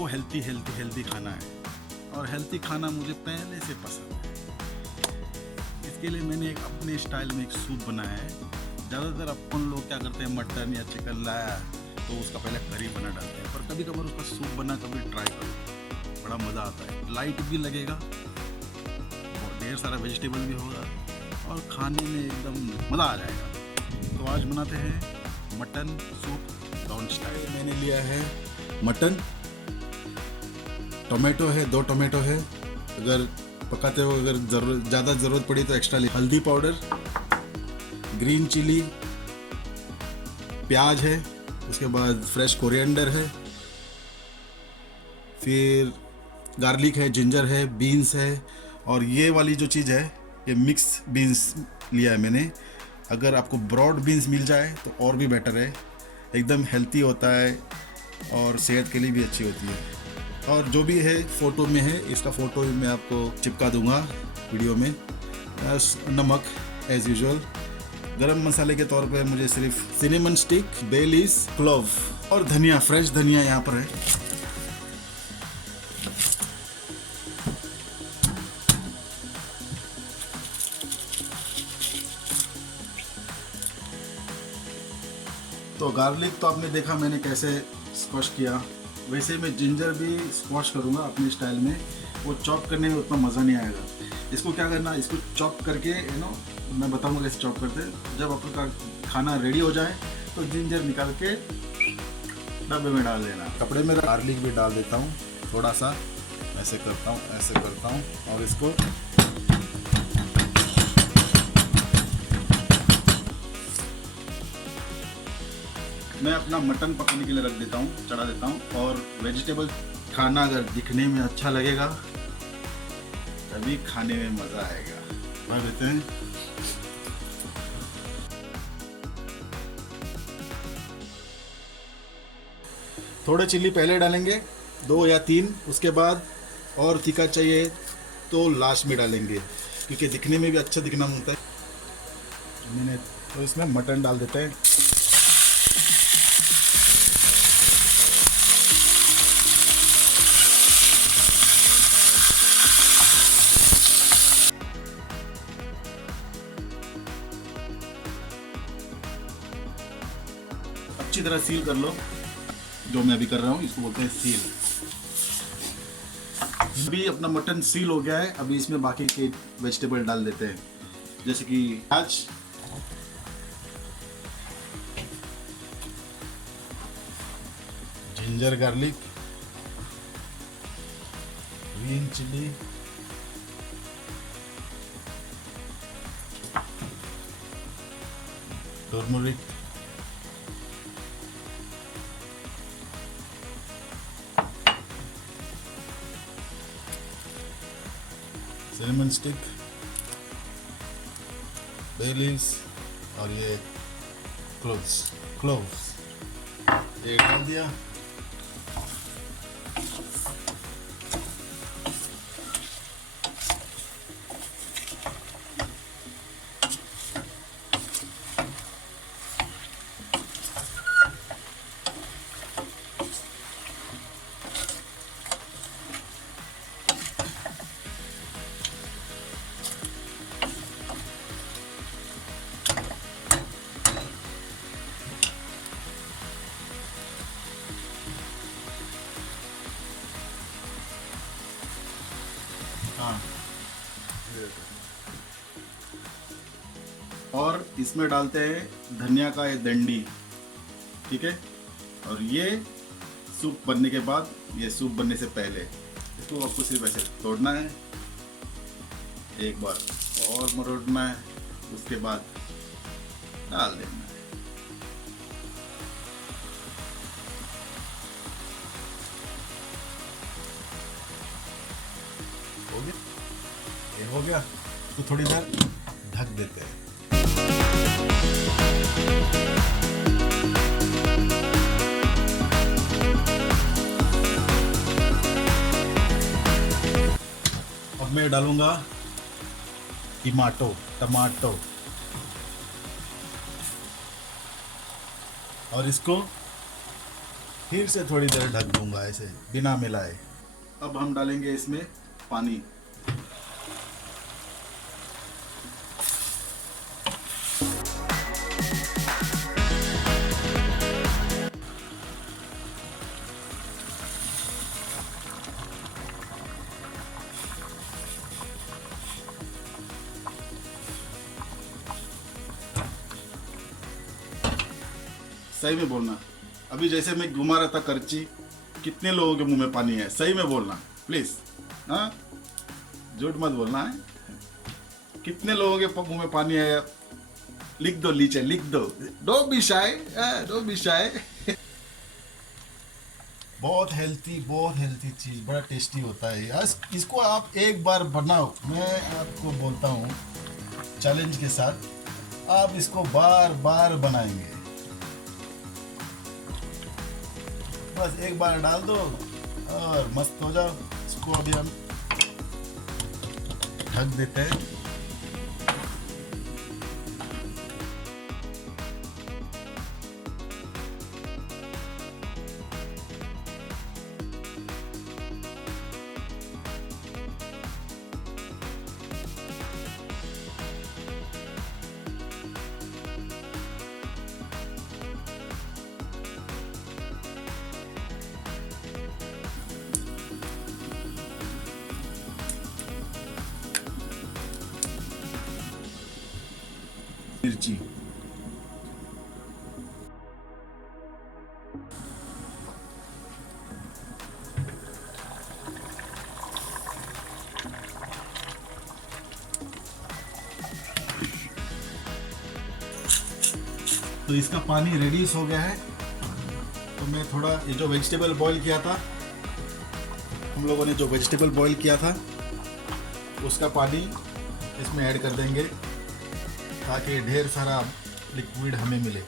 सबको हेल्थी खाना है और हेल्थी खाना मुझे पहले से पसंद है। इसके लिए मैंने एक अपने स्टाइल में एक सूप बनाया है। ज़्यादातर अपन लोग क्या करते हैं, मटन या चिकन लाया तो उसका पहले करी बना डालते हैं, पर कभी कभार उसका सूप बना कभी ट्राई करो, बड़ा मज़ा आता है। लाइट भी लगेगा और ढेर सारा वेजिटेबल भी होगा और खाने में एकदम मज़ा आ जाएगा। तो आज बनाते हैं मटन सूप डाउन स्टाइल। मैंने लिया है मटन, टोमेटो है, 2 टोमेटो है, अगर पकाते हो अगर ज़्यादा ज़रूरत पड़ी तो एक्स्ट्रा हल्दी पाउडर, ग्रीन चिली, प्याज है, उसके बाद फ्रेश कोरिएंडर है, फिर गार्लिक है, जिंजर है, बीन्स है, और ये वाली जो चीज़ है ये मिक्स बीन्स लिया है मैंने। अगर आपको ब्रॉड बीन्स मिल जाए तो और भी बेटर है, एकदम हेल्थी होता है और सेहत के लिए भी अच्छी होती है। और जो भी है फ़ोटो में है, इसका फ़ोटो मैं आपको चिपका दूंगा वीडियो में। नमक एज यूजुअल, गरम मसाले के तौर पे मुझे सिर्फ cinnamon stick, bay leaves, clove और धनिया, फ्रेश धनिया यहाँ पर है। तो गार्लिक तो आपने देखा मैंने कैसे स्क्वैश किया, वैसे मैं जिंजर भी स्क्वैश करूँगा अपने स्टाइल में। वो चॉप करने में उतना मज़ा नहीं आएगा। इसको क्या करना, इसको चॉप करके मैं बताऊँगा कैसे चॉप करते हैं। जब आपका खाना रेडी हो जाए तो जिंजर निकाल के डब्बे में डाल देना। कपड़े में गार्लिक भी डाल देता हूँ थोड़ा सा, ऐसे करता हूँ और इसको मैं अपना मटन पकाने के लिए रख देता हूँ, चढ़ा देता हूँ। और वेजिटेबल खाना अगर दिखने में अच्छा लगेगा तभी खाने में मज़ा आएगा। भर देते हैं। थोड़े चिल्ली पहले डालेंगे, 2 या 3, उसके बाद और तीखा चाहिए तो लास्ट में डालेंगे, क्योंकि दिखने में भी अच्छा दिखना होता है। मैंने तो इसमें मटन डाल देते हैं। अच्छी तरह सील कर लो, जो मैं अभी कर रहा हूँ इसको बोलते हैं सील। अभी अपना मटन सील हो गया है। अभी इसमें बाकी के वेजिटेबल डाल देते हैं, जैसे कि प्याज, ginger garlic, green chilli, turmeric, cinnamon stick, bay leaves और ये क्लोव्स ये डाल दिया। हाँ, और इसमें डालते हैं धनिया का ये डंडी, ठीक है। और ये सूप बनने के बाद, ये सूप बनने से पहले इसको आपको सिर्फ ऐसे तोड़ना है, एक बार और मरोड़ना है, उसके बाद डाल देना है। हो गया, ये हो गया तो थोड़ी देर ढक देते हैं। अब मैं डालूंगा टमाटो और इसको फिर से थोड़ी देर ढक दूंगा ऐसे बिना मिलाए। अब हम डालेंगे इसमें पानी। सही में बोलना, अभी जैसे मैं घुमा रहा था करची, कितने लोगों के मुंह में पानी है, सही में बोलना प्लीज। हाँ, झूठ मत बोलना है। कितने लोगों के मुंह में पानी है, लिख दो नीचे, लिख दो। Don't be shy, don't be shy. बहुत हेल्थी चीज, बड़ा टेस्टी होता है यार। इसको आप एक बार बनाओ, मैं आपको बोलता हूँ चैलेंज के साथ, आप इसको बार बार बनाएंगे। बस एक बार डाल दो और मस्त हो जाओ। इसको अभी हम ढक देते हैं। मिर्ची, तो इसका पानी रेड्यूस हो गया है। तो मैं थोड़ा ये जो वेजिटेबल बॉईल किया था, हम लोगों ने जो वेजिटेबल बॉईल किया था, उसका पानी इसमें ऐड कर देंगे ताकि ढेर सारा लिक्विड हमें मिले।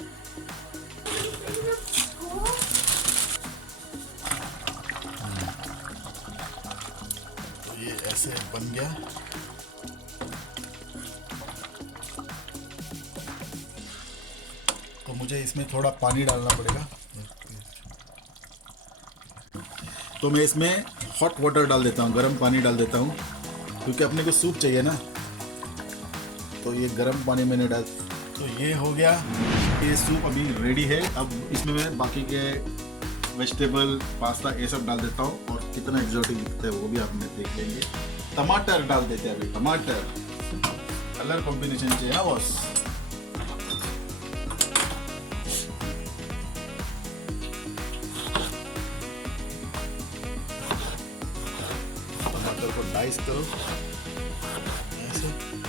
तो ये ऐसे बन गया। तो मुझे इसमें थोड़ा पानी डालना पड़ेगा। तो मैं इसमें हॉट वाटर डाल देता हूँ, गर्म पानी डाल देता हूँ, क्योंकि अपने को सूप चाहिए ना। तो ये गर्म पानी मैंने डाल, तो ये हो गया। ये सूप अभी रेडी है। अब इसमें मैं बाकी के वेजिटेबल, पास्ता, ये सब डाल देता हूँ, और कितना एक्सोटिक दिखता है वो भी आपने देख लेंगे। टमाटर डाल देते हैं अभी, टमाटर, कलर कॉम्बिनेशन चाहिए ना बॉस। टमाटर को डाइस करो ऐसे।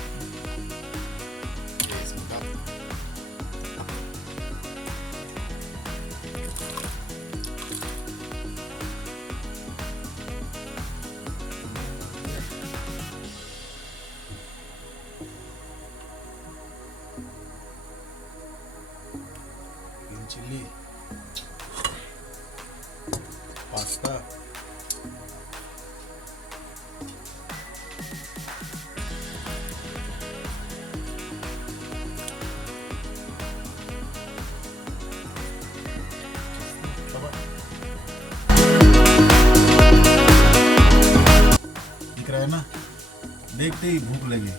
चिल्ली, पास्ता, दिख रहा है ना, देखते ही भूख लगी।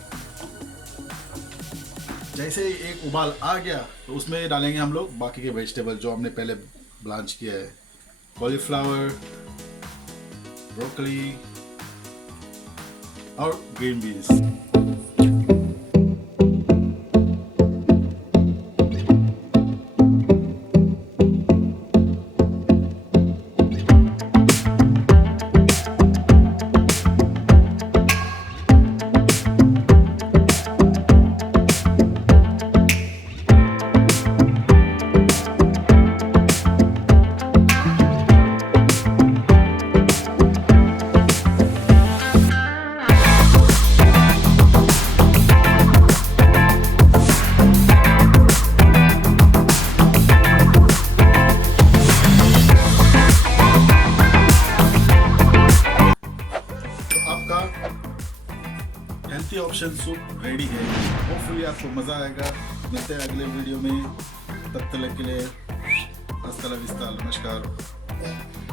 जैसे ही एक उबाल आ गया तो उसमें डालेंगे हम लोग बाकी के वेजिटेबल जो हमने पहले ब्लांच किया है। कॉलीफ्लावर, ब्रोकली और green beans. Healthy option soup ready है। होपफुली आपको मज़ा आएगा। मिलते हैं अगले वीडियो में, तब तक के लिए अस्सलाम वालेकुम, नमस्कार। सकते हैं।